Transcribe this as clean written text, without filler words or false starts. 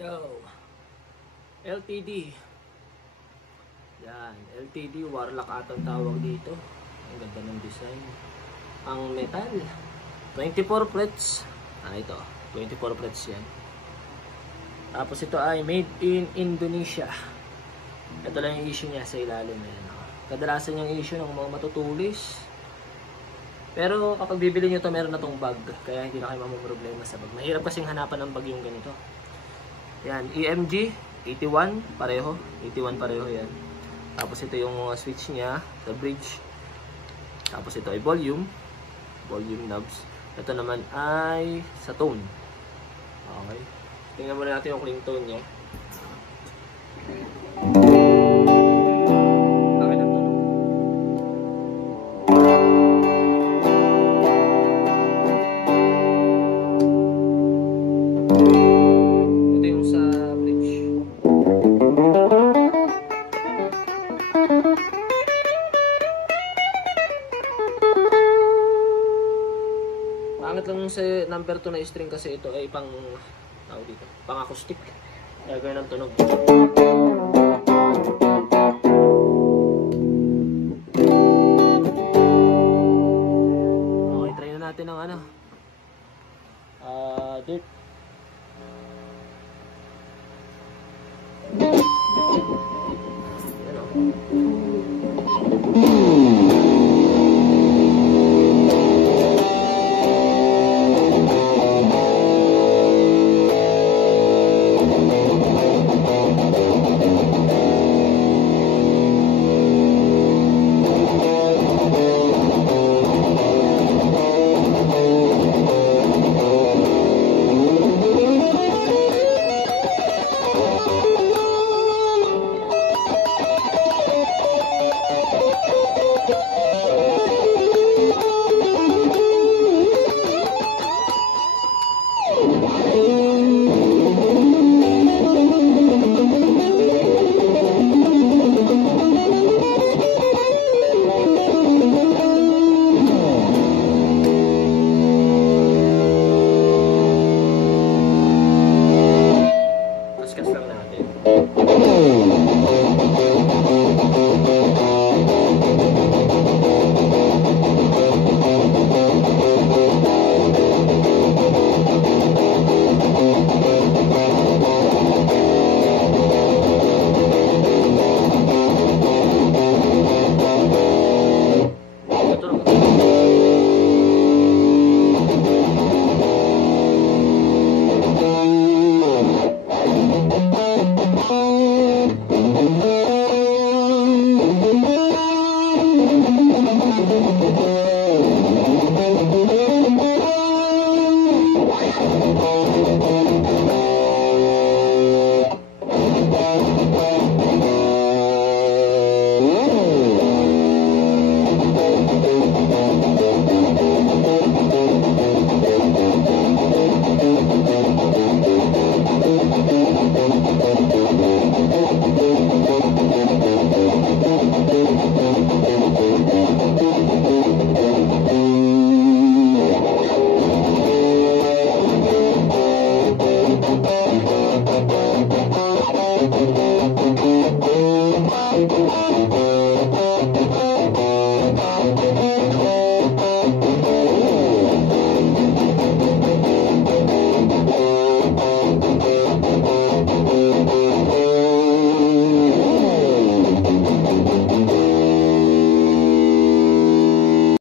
Yo, LTD. Yan, LTD, Warlock atang tawag dito. Ang ganda ng design. Ang metal, 24 frets. Ito, 24 frets yan. Tapos ito ay made in Indonesia. Ito lang yung issue niya sa ilalim. Ayan, kadalasan yung issue ng mga matutulis. Pero kapag bibili nyo to, meron na tong bag. Kaya hindi na kayo mamumroblema sa bag. Mahirap kasing hanapan ng bag yung ganito. Yan, EMG, 81, pareho. 81 pareho yan. Tapos ito yung switch niya, the bridge. Tapos ito ay volume knobs. Ito naman ay sa tone. Okay. Tingnan muna natin yung clean tone niya. Ito yung sa bridge. Pangit lang sa number 2 na string kasi ito ay pang dito, pang acoustic. Kaya ganyan ang tunog. Okay, try na natin ng dirt. Ano?